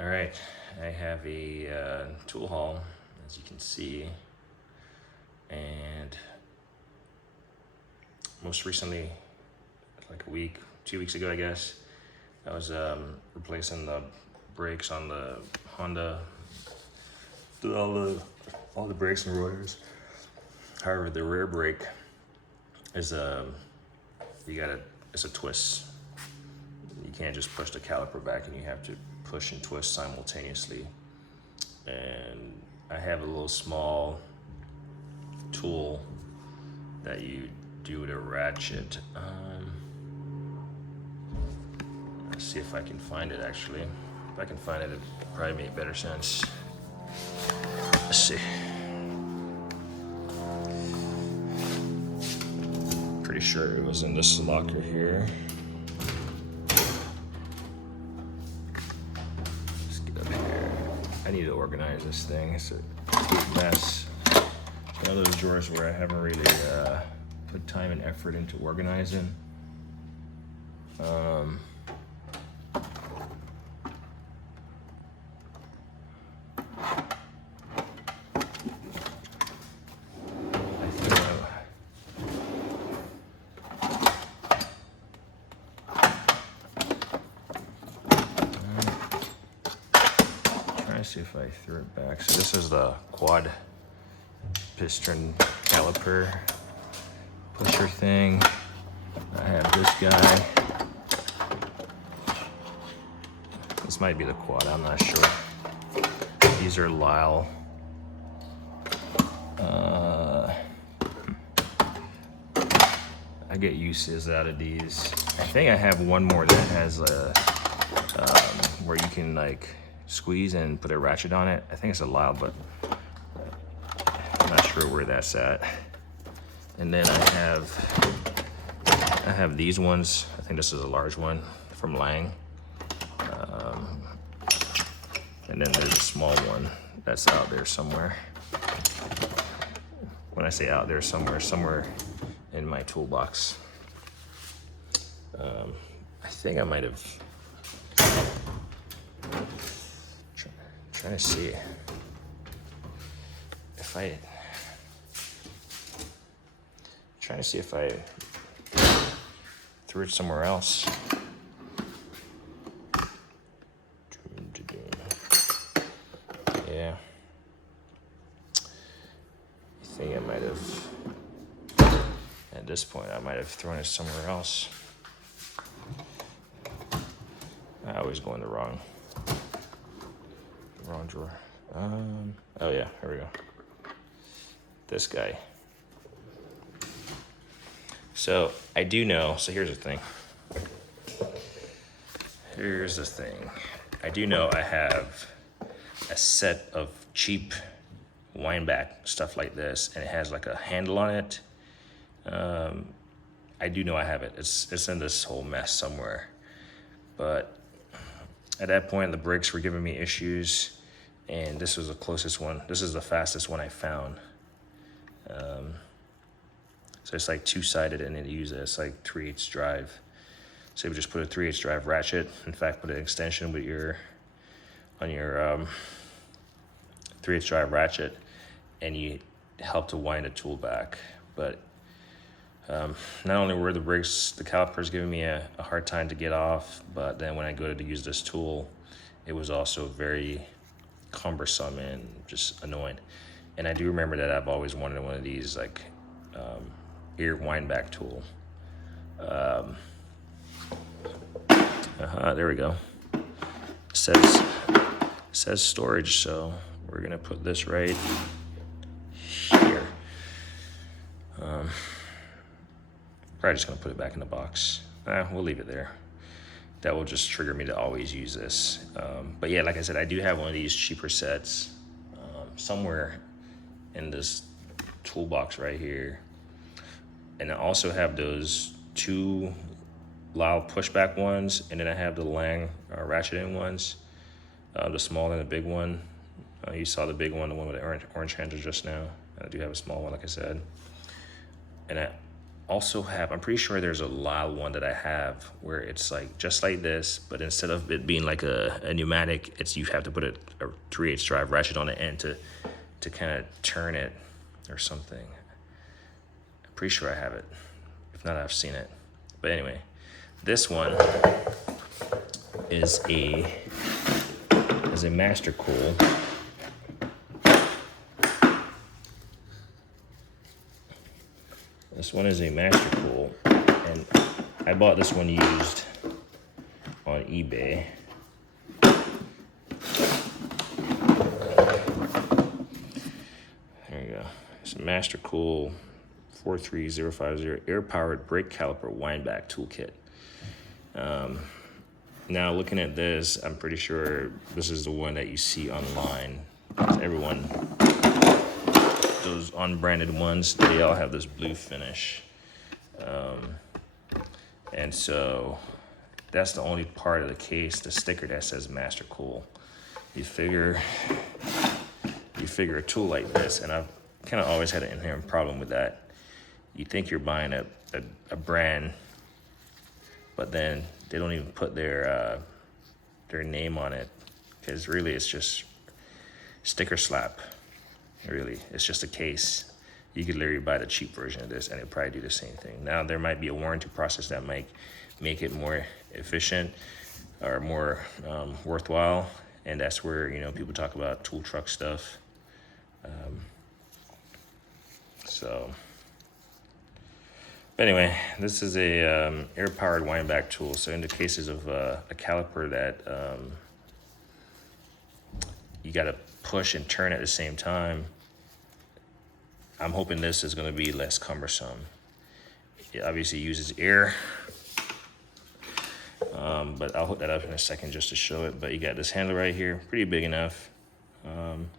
All right, I have a tool haul, as you can see, and most recently, like a week, 2 weeks ago, I guess, I was replacing the brakes on the Honda, all the brakes and rotors. However, the rear brake is it's a twist. You can't just push the caliper back, and you have to push and twist simultaneously. And I have a little small tool that you do to ratchet. Let's see if I can find it actually. If I can find it, it'd probably make better sense. Let's see. Pretty sure it was in this locker here. Let's get up here. I need to organize this thing. It's a complete mess. It's one of those drawers where I haven't really put time and effort into organizing. See if I threw it back. So this is the quad piston caliper pusher thing. I have this guy. This might be the quad, I'm not sure. These are Lyle. I get uses out of these. I think I have one more that has a where you can like squeeze and put a ratchet on it. I think it's a Lyle, but I'm not sure where that's at. And then I have these ones. I think this is a large one from Lang. And then there's a small one that's out there somewhere. When I say out there somewhere in my toolbox. I think I might have trying to see if I threw it somewhere else. Yeah, I think I might have. At this point, I might have thrown it somewhere else. I always go in the wrong drawer. Oh yeah, here we go. This guy. So I do know, so here's the thing. I do know I have a set of cheap wind back stuff like this, and it has like a handle on it. I do know I have it. It's in this whole mess somewhere. But at that point, the brakes were giving me issues, and this was the closest one. This is the fastest one I found. So it's like two-sided, and then you use it. It's like 3/8 drive. So you would just put a 3/8 drive ratchet. In fact, put an extension with on your 3/8 drive ratchet, and you help to wind the tool back. But not only were the brakes, the calipers giving me a hard time to get off, but then when I go to use this tool, it was also very cumbersome and just annoying. And I do remember that I've always wanted one of these like ear wind back tool. There we go. It says storage, so we're gonna put this right here. Probably just gonna put it back in the box. We'll leave it there. That will just trigger me to always use this. But yeah, like I said, I do have one of these cheaper sets somewhere in this toolbox right here. And I also have those two Lyle pushback ones, and then I have the Lang ratcheting ones, the small and the big one. You saw the big one, the one with the orange handle just now. And I do have a small one, like I said. And I also have, I'm pretty sure there's a Lyle one that I have where it's like just like this, but instead of it being like a pneumatic, it's you have to put a 3/8 drive ratchet on the end to kind of turn it or something. I'm pretty sure I have it. If not, I've seen it. But anyway, this one is a Master Cool. This one is a Master Cool, and I bought this one used on eBay. There you go. It's a Master Cool 43050 air-powered brake caliper wind-back toolkit. Now looking at this, I'm pretty sure this is the one that you see online. Everyone, those unbranded ones, they all have this blue finish. And so that's the only part of the case, the sticker that says Master Cool. You figure a tool like this, and I've kind of always had an inherent problem with that. You think you're buying a brand, but then they don't even put their name on it, because really it's just sticker slap. Really, it's just a case. You could literally buy the cheap version of this and it'd probably do the same thing. Now there might be a warranty process that might make it more efficient or more worthwhile, and that's where people talk about tool truck stuff. But anyway, this is a air-powered wind-back tool. So in the cases of a caliper that you got to push and turn at the same time, I'm hoping this is going to be less cumbersome. It obviously uses air, but I'll hook that up in a second just to show it. But you got this handle right here, pretty big enough. And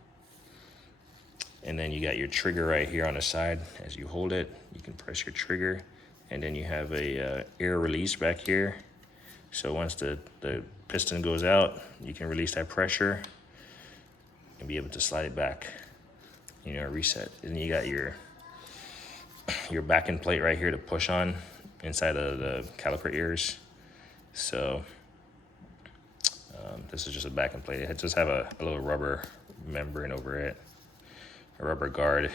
then you got your trigger right here on the side. As you hold it, you can press your trigger. And then you have a air release back here. So once the piston goes out, you can release that pressure and be able to slide it back, reset. And you got your backing plate right here to push on inside of the caliper ears. So this is just a backing plate. It just have a little rubber membrane over it, a rubber guard.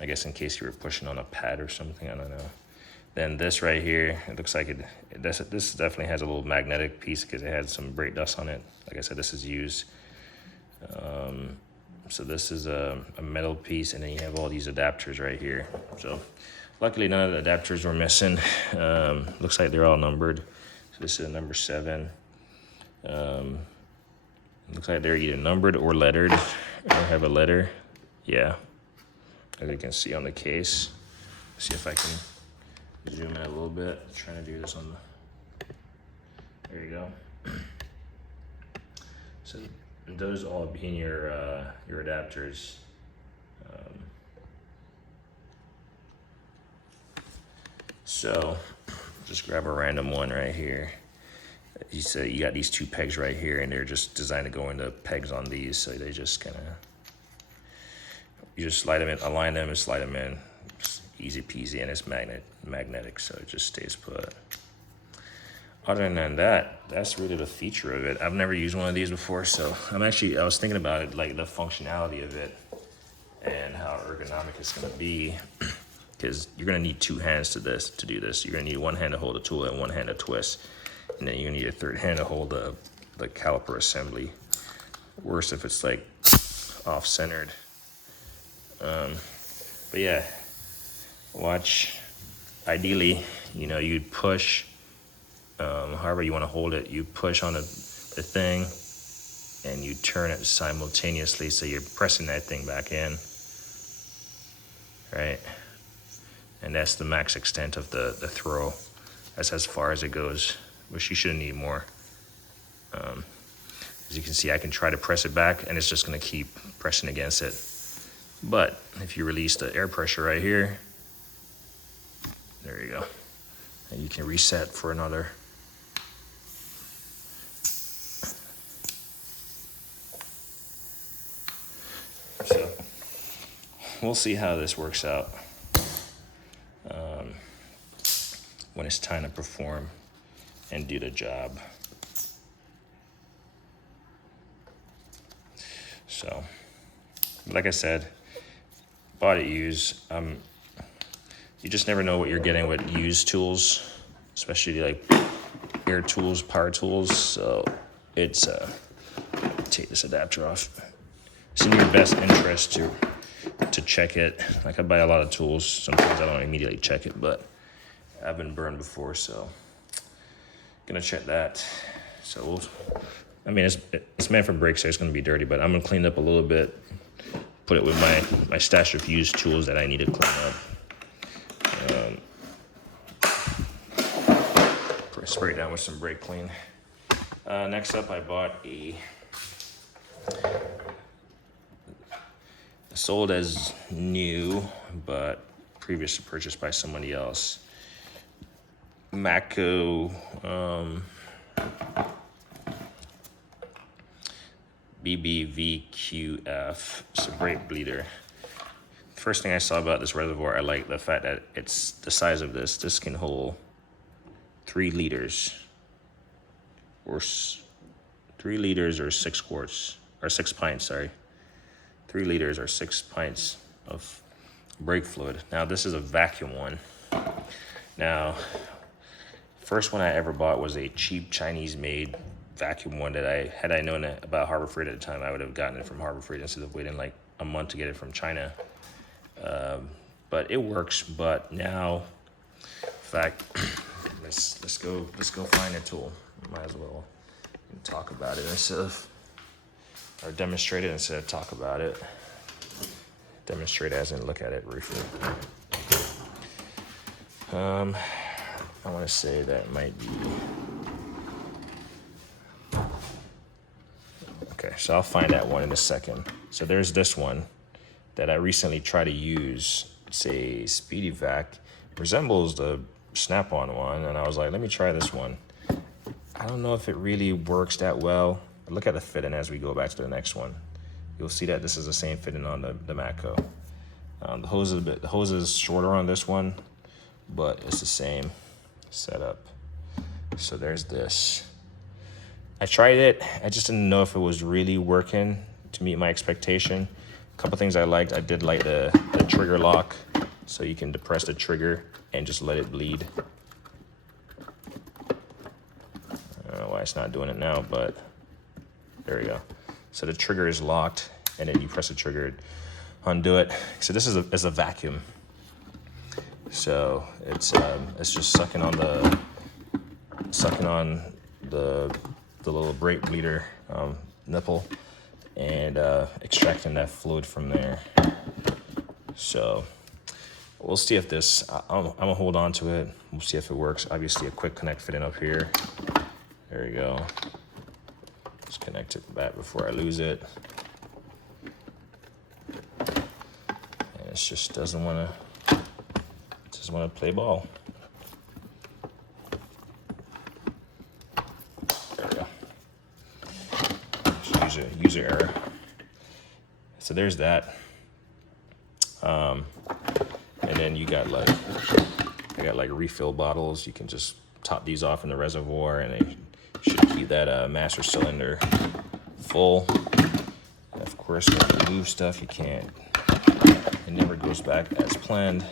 I guess in case you were pushing on a pad or something, I don't know. Then this right here, it looks like this definitely has a little magnetic piece because it had some brake dust on it. Like I said, this is used. So this is a metal piece, and then you have all these adapters right here. So luckily none of the adapters were missing. Looks like they're all numbered. So this is a number 7. Looks like they're either numbered or lettered. I don't have a letter. Yeah, as you can see on the case. See if I can zoom in a little bit. I'm trying to do this on the, there you go. So those all being your adapters. So just grab a random one right here. You said you got these 2 pegs right here, and they're just designed to go into pegs on these, so they just kind of, you just slide them in, align them and slide them in. It's easy peasy, and it's magnetic, so it just stays put. Other than that, that's really the feature of it. I've never used one of these before, so I was thinking about it, like the functionality of it and how ergonomic it's gonna be, because you're gonna need 2 hands to do this. You're gonna need one hand to hold the tool and one hand to twist. And then you need a 3rd hand to hold the caliper assembly. Worse if it's like off-centered. But yeah, watch. Ideally, you'd push, however you want to hold it. You push on the thing, and you turn it simultaneously, so you're pressing that thing back in, right? And that's the max extent of the throw. That's as far as it goes. Which you shouldn't need more. As you can see, I can try to press it back, and it's just gonna keep pressing against it. But if you release the air pressure right here, there you go. And you can reset for another. So we'll see how this works out. it's time to perform and do the job. So, like I said, bought it used. You just never know what you're getting with used tools, especially like air tools, power tools. So it's take this adapter off. It's in your best interest to check it. Like I buy a lot of tools. Sometimes I don't immediately check it, but I've been burned before, so gonna check that. So I mean, it's meant for brakes, so it's gonna be dirty, but I'm gonna clean it up a little bit. Put it with my stash of used tools that I need to clean up. Spray it down with some brake clean. Next up, I bought sold as new, but previously purchased by somebody else. Matco BBVQF. It's a brake bleeder. First thing I saw about this reservoir, I like the fact that it's the size of this. This can hold 3 liters or 3 liters or 6 quarts or 6 pints, sorry. 3 liters or 6 pints of brake fluid. Now this is a vacuum one. Now, first one I ever bought was a cheap Chinese made vacuum one that had I known about Harbor Freight at the time, I would have gotten it from Harbor Freight instead of waiting like a month to get it from China. But it works, but now, in fact, let's go find a tool. Might as well talk about it or demonstrate it instead of talk about it. Demonstrate as in look at it briefly. I want to say that might be okay. So I'll find that one in a second. So there's this one that I recently tried to use. It's a Speedy Vac. Resembles the Snap-on one, and I was like, let me try this one. I don't know if it really works that well. Look at the fitting as we go back to the next one. You'll see that this is the same fitting on the Matco. The hose is shorter on this one, but it's the same setup. So there's this. I tried it. I just didn't know if it was really working to meet my expectation. A couple things I liked. I did like the trigger lock, so you can depress the trigger and just let it bleed. I don't know why it's not doing it now, but there we go. So the trigger is locked, and then you press the trigger, undo it. So this is a vacuum. So it's just sucking on the little brake bleeder nipple and extracting that fluid from there. So we'll see if this, I'm gonna hold on to it. We'll see if it works. Obviously a quick connect fitting up here. There we go. Just connect it back before I lose it. And it just doesn't wanna play ball. There we go. Just user error. So there's that. And then you got I got refill bottles. You can just top these off in the reservoir, and they should keep that master cylinder full. And of course, when you move stuff, you can't. It never goes back as planned.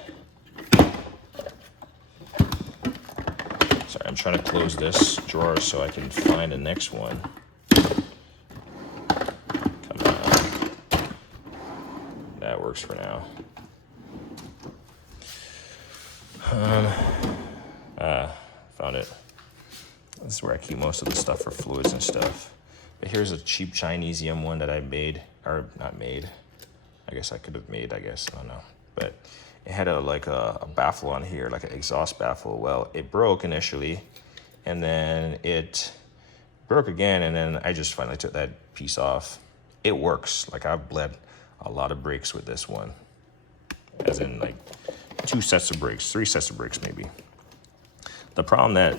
Sorry, I'm trying to close this drawer so I can find the next one. Come on. That works for now. Found it. This is where I keep most of the stuff for fluids and stuff. But here's a cheap Chinese one that I made, or not made. I guess I could have made, I don't know. But it had a baffle on here, like an exhaust baffle. Well, it broke initially, and then it broke again, and then I just finally took that piece off. It works. Like, I've bled a lot of brakes with this one. As in, 2 sets of brakes, 3 sets of brakes maybe. The problem that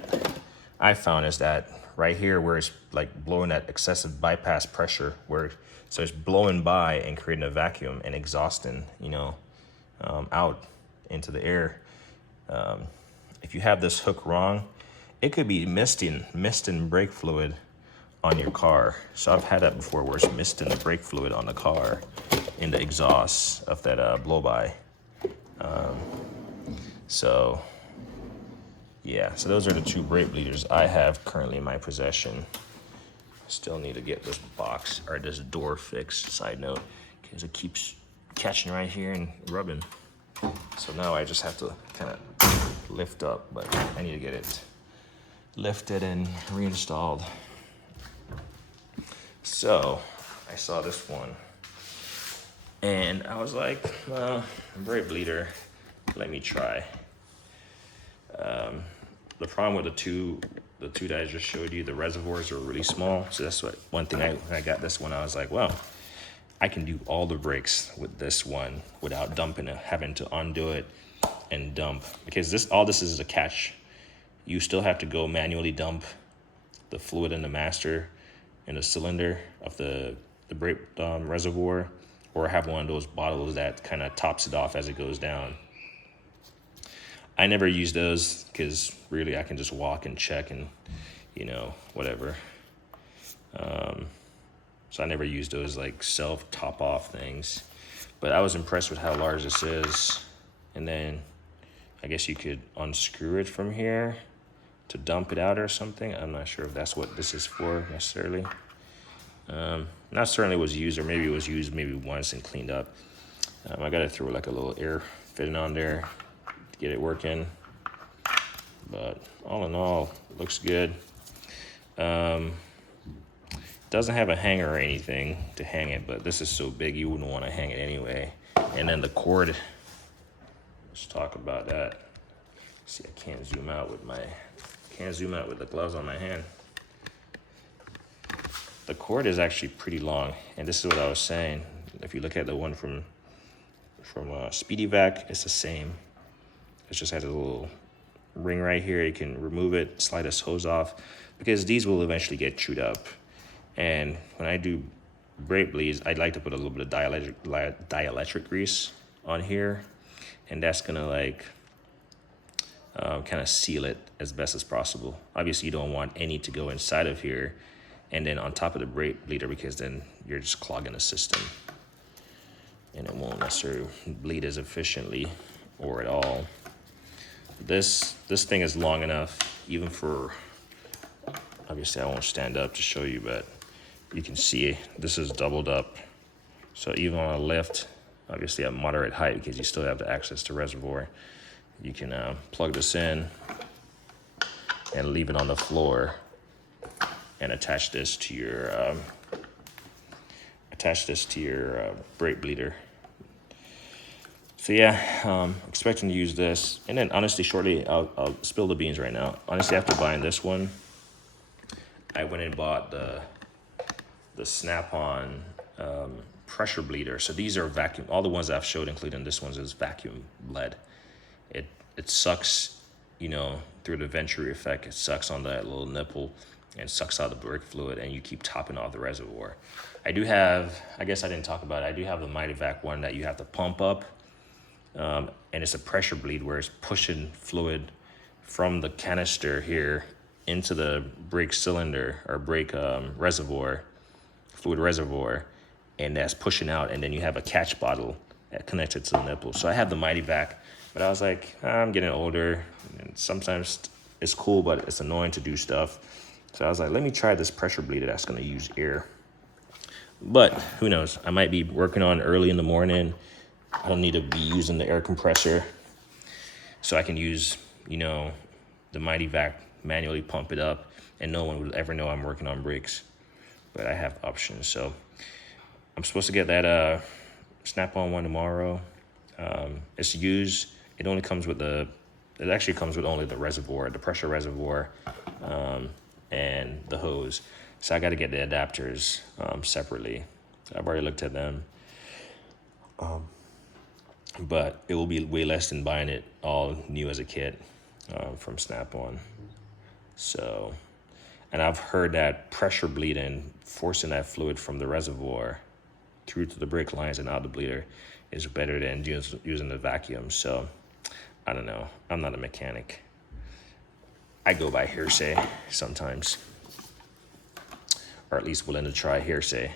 I found is that right here where it's blowing that excessive bypass pressure, so it's blowing by and creating a vacuum and exhausting, out into the air. if you have this hook wrong, it could be misting brake fluid on your car. So I've had that before where it's misting the brake fluid on the car in the exhaust of that blow-by. So yeah, so those are the 2 brake bleeders I have currently in my possession. Still need to get this box or this door fixed, side note, because it keeps catching right here and rubbing. So now I just have to kind of lift up, but I need to get it lifted and reinstalled. So I saw this one and I was like, well, brake bleeder, let me try. The problem with the two that I just showed you, the reservoirs are really small. So that's what one thing when I got this one, I was like, well, I can do all the brakes with this one without dumping it, having to undo it and dump, because all this is a catch. You still have to go manually dump the fluid in the master in the cylinder of the brake reservoir, or have one of those bottles that kind of tops it off as it goes down. I never use those because really I can just walk and check and, whatever. So I never use those like self top off things. But I was impressed with how large this is. And then I guess you could unscrew it from here to dump it out or something. I'm not sure if that's what this is for necessarily. Not certainly was used, or maybe it was used maybe once and cleaned up. I got to throw like a little air fitting on there to get it working. But all in all, it looks good. Doesn't have a hanger or anything to hang it, but this is so big you wouldn't want to hang it anyway. And then the cord, let's talk about that. See, I can't zoom out with the gloves on my hand. The cord is actually pretty long, and this is what I was saying. If you look at the one from Speedy Vac, it's the same. It just has a little ring right here. You can remove it, slide this hose off, because these will eventually get chewed up. And when I do brake bleeds, I'd like to put a little bit of dielectric grease on here, and that's gonna like kind of seal it as best as possible. Obviously, you don't want any to go inside of here and then on top of the brake bleeder, because then you're just clogging the system and it won't necessarily bleed as efficiently or at all. This thing is long enough, even for, obviously I won't stand up to show you, but you can see this is doubled up. So even on a lift, obviously at moderate height, because you still have the access to reservoir, you can plug this in and leave it on the floor and attach this to your brake bleeder. So yeah, expecting to use this. And then honestly, shortly, I'll spill the beans right now. Honestly, after buying this one, I went and bought the Snap-on pressure bleeder. So these are vacuum. All the ones I've showed, including this one, is vacuum bled. It sucks, through the Venturi effect. It sucks on that little nipple and sucks out the brake fluid, and you keep topping off the reservoir. I do have, I guess I didn't talk about it, I do have the Mighty Vac one that you have to pump up, and it's a pressure bleed where it's pushing fluid from the canister here into the brake cylinder or brake reservoir, fluid reservoir, and that's pushing out, and then you have a catch bottle connected to the nipple. So I have the Mighty Vac, but I was like, I'm getting older, and sometimes it's cool, but it's annoying to do stuff. So I was like, let me try this pressure bleeder that's gonna use air. But who knows? I might be working on early in the morning. I don't need to be using the air compressor. So I can use, the Mighty Vac, manually pump it up, and no one will ever know I'm working on brakes. But I have options. So I'm supposed to get that Snap-on one tomorrow. It's used. It actually comes with only the reservoir, the pressure reservoir, and the hose. So I got to get the adapters separately. I've already looked at them. But it will be way less than buying it all new as a kit from Snap-on. So, and I've heard that pressure bleeding, forcing that fluid from the reservoir through to the brake lines and out the bleeder, is better than using the vacuum. So I don't know. I'm not a mechanic. I go by hearsay sometimes, or at least willing to try hearsay.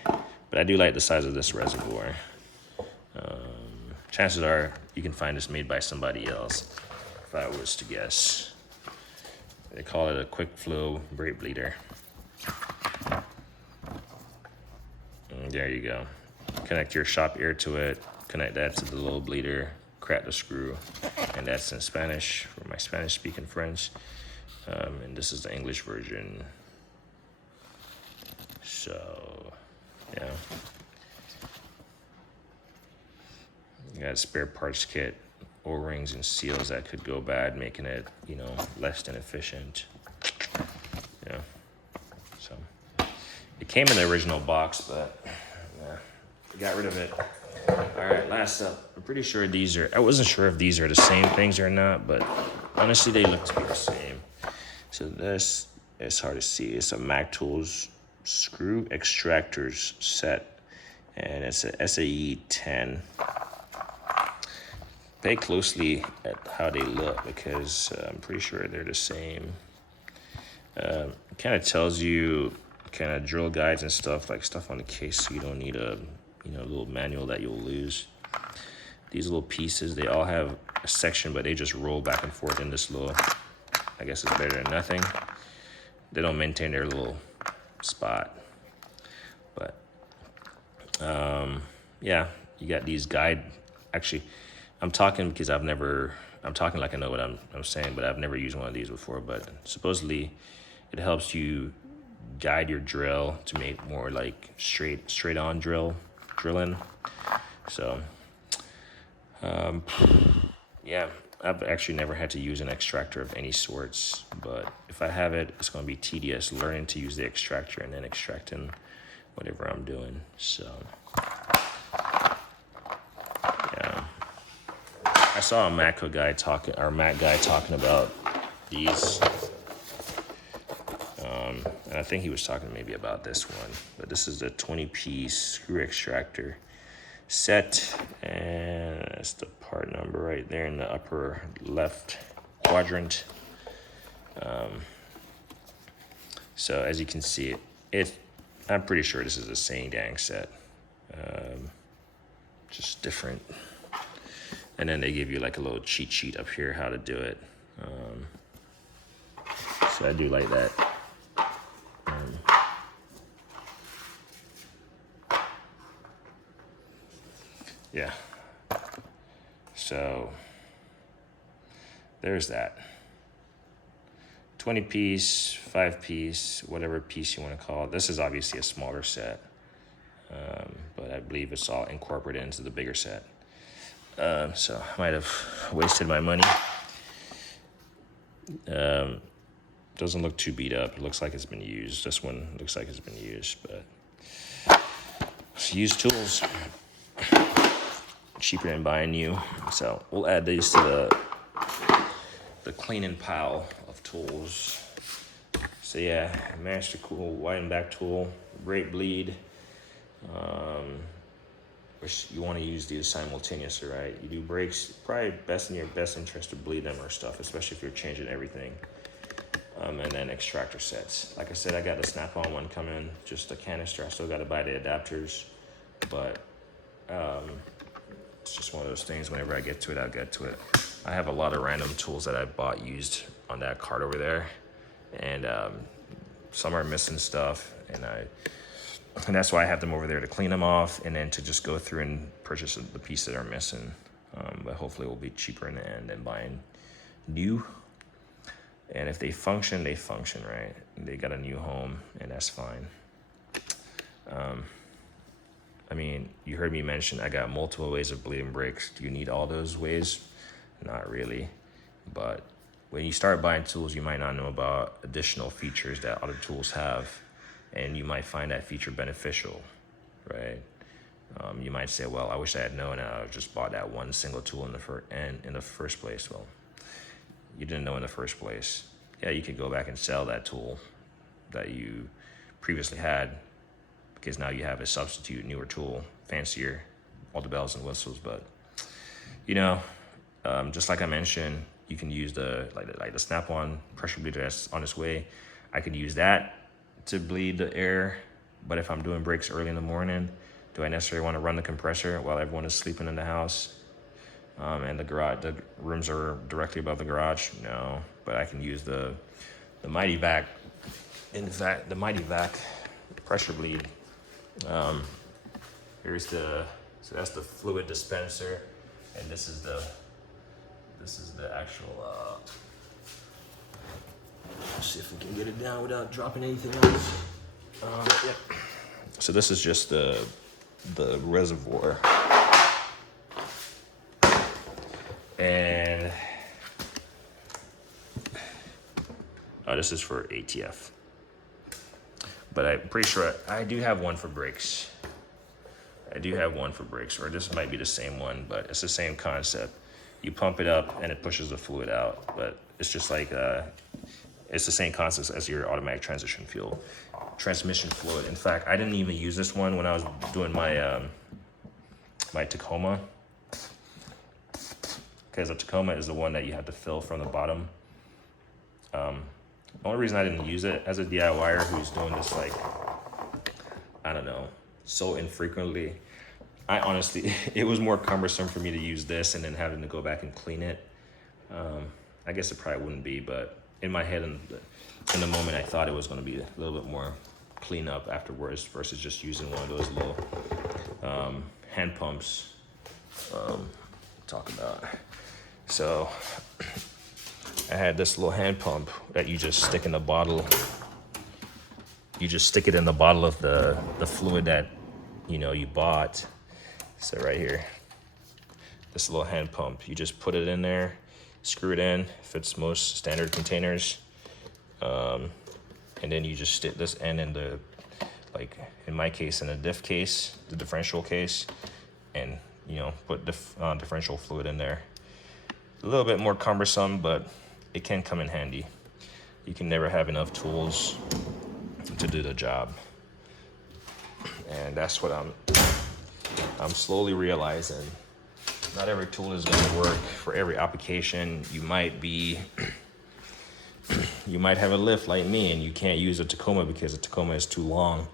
But I do like the size of this reservoir. Chances are you can find this made by somebody else, if I was to guess. They call it a quick flow brake bleeder. And there you go. Connect your shop ear to it, connect that to the little bleeder, crack the screw, and that's in Spanish for my Spanish speaking friends. And this is the English version. So, yeah. You got a spare parts kit, O-rings and seals that could go bad, making it, less than efficient. Yeah. So, it came in the original box, but yeah, I got rid of it. All right, last up. I'm pretty sure I wasn't sure if these are the same things or not, but honestly, they look to be the same. So this, it's hard to see. It's a Mac Tools screw extractors set, and it's a SAE 10. Pay closely at how they look because I'm pretty sure they're the same. It kind of tells you kind of drill guides and stuff, like stuff on the case, so you don't need a little manual that you'll lose. These little pieces, they all have a section, but they just roll back and forth in this little, I guess it's better than nothing. They don't maintain their little spot. But yeah, you got these actually, I'm talking like I know what I'm saying, but I've never used one of these before. But supposedly it helps you guide your drill to make more like straight on drilling. So yeah, I've actually never had to use an extractor of any sorts, but if I have it, it's going to be tedious learning to use the extractor and then extracting whatever I'm doing. So yeah, I saw a Mac guy talking about these, and I think he was talking maybe about this one, but this is the 20-piece screw extractor set, and that's the part number right there in the upper left quadrant. So as you can see, I'm pretty sure this is the same dang set, just different. And then they give you like a little cheat sheet up here how to do it. So I do like that. Yeah. So there's that. 20-piece, 5-piece, whatever piece you want to call it. This is obviously a smaller set, but I believe it's all incorporated into the bigger set. So I might have wasted my money. Doesn't look too beat up. It looks like it's been used. This one looks like it's been used, but it's used tools. Cheaper than buying new. So we'll add these to the cleaning pile of tools. So yeah, Master Cool white and back tool, brake bleed. Which you want to use these simultaneously, right? You do brakes, probably in your best interest to bleed them or stuff, especially if you're changing everything. And then extractor sets. Like I said, I got the Snap-on one coming, just a canister. I still got to buy the adapters, but it's just one of those things. Whenever I get to it, I'll get to it. I have a lot of random tools that I bought used on that cart over there, and some are missing stuff, and that's why I have them over there to clean them off, and then to just go through and purchase the pieces that are missing. But hopefully, it will be cheaper in the end than buying new. And if they function, right? They got a new home, and that's fine. I mean, you heard me mention I got multiple ways of bleeding brakes. Do you need all those ways? Not really. But when you start buying tools, you might not know about additional features that other tools have, and you might find that feature beneficial, right? You might say, well, I wish I had known, and I just bought that one single tool in the first place. Well, you didn't know in the first place. Yeah, you could go back and sell that tool that you previously had, because now you have a substitute, newer tool, fancier, all the bells and whistles. But, just like I mentioned, you can use the the Snap-on pressure bleeder that's on its way. I could use that to bleed the air, but if I'm doing brakes early in the morning, do I necessarily want to run the compressor while everyone is sleeping in the house? And the rooms are directly above the garage? No, but I can use the Mighty Vac. In fact, the Mighty Vac pressure bleed. Here's so that's the fluid dispenser, and this is the actual, let's see if we can get it down without dropping anything else. Yep. So this is just the reservoir. And this is for ATF. But I'm pretty sure I do have one for brakes. Or this might be the same one, but it's the same concept. You pump it up and it pushes the fluid out, but it's just like, it's the same concept as your automatic transmission fluid. In fact, I didn't even use this one when I was doing my, my Tacoma, because the Tacoma is the one that you have to fill from the bottom. The only reason I didn't use it as a DIYer who's doing this, like, I don't know, so infrequently, I honestly, it was more cumbersome for me to use this and then having to go back and clean it. I guess it probably wouldn't be, but in my head in the moment, I thought it was going to be a little bit more cleanup afterwards versus just using one of those little hand pumps. Talk about. So I had this little hand pump that you just stick in the bottle. You just stick it in the bottle of the fluid that you bought. So right here, this little hand pump, you just put it in there, screw it in, fits most standard containers, and then you just stick this end in the, like in my case, in the diff case, the differential case, and put differential fluid in there. A little bit more cumbersome, but it can come in handy. You can never have enough tools to do the job, and that's what I'm slowly realizing. Not every tool is going to work for every application. You might have a lift like me and you can't use a Tacoma because the Tacoma is too long.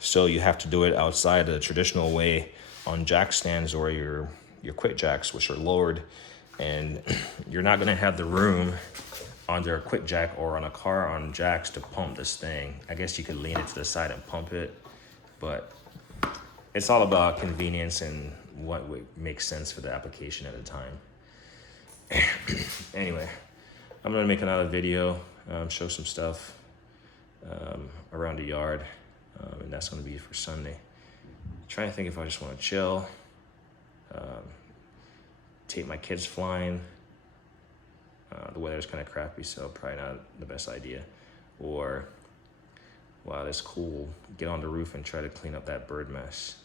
So you have to do it outside the traditional way on jack stands or your quick jacks, which are lowered, and you're not going to have the room on their quick jack or on a car on jacks to pump this thing. I guess you could lean it to the side and pump it, but it's all about convenience and what would make sense for the application at the time. Anyway, I'm gonna make another video, show some stuff around the yard, and that's gonna be for Sunday. Trying to think if I just want to chill, take my kids flying. The weather's kind of crappy, so probably not the best idea. Or, while it's cool, get on the roof and try to clean up that bird mess.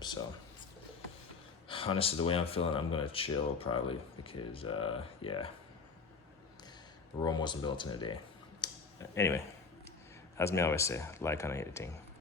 So, honestly, the way I'm feeling, I'm gonna chill probably because, yeah, Rome wasn't built in a day. Anyway, as me always say, like, comment, editing.